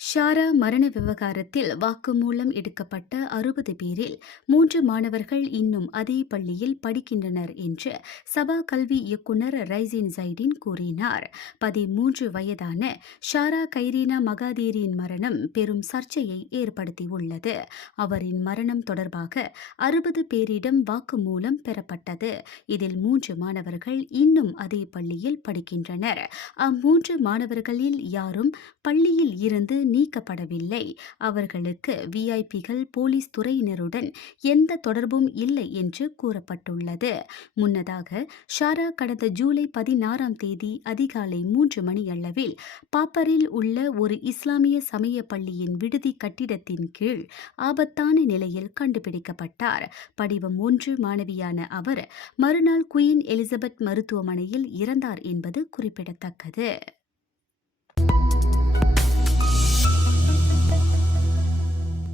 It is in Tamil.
ஷாரா மரண விவகாரத்தில் வாக்குமூலம் எடுக்கப்பட்ட 60 பேரில் 3 மாணவர்கள் இன்னும் அதே பள்ளியில் படிக்கின்றனர் என்று சபா கல்வி இயக்குனர் ரைசின் ஜைடின் கூறினார். 13 வயதான ஷாரா கைரீனா மகாதீரின் மரணம் பெரும் சர்ச்சையை ஏற்படுத்தியுள்ளது. அவரின் மரணம் தொடர்பாக 60 பேரிடம் வாக்குமூலம் பெறப்பட்டது. இதில் 3 மாணவர்கள் இன்னும் அதே பள்ளியில் படிக்கின்றனர். அம்மூன்று மாணவர்களில் யாரும் பள்ளியில் இருந்து நீக்கப்படவில்லை. அவர்களுக்கு விஐபிகள் போலீஸ் துறையினருடன் எந்த தொடர்பும் இல்லை என்று கூறப்பட்டுள்ளது. முன்னதாக ஷாரா கடந்த ஜூலை 16ஆம் தேதி அதிகாலை 3 மணியளவில் பாப்பரில் உள்ள ஒரு இஸ்லாமிய சமய பள்ளியின் விடுதி கட்டிடத்தின் கீழ் ஆபத்தான நிலையில் கண்டுபிடிக்கப்பட்டார். படிவம் 1 மாணவியான அவர் மறுநாள் குயின் எலிசபெத் மருத்துவமனையில் இறந்தார் என்பது குறிப்பிடத்தக்கது.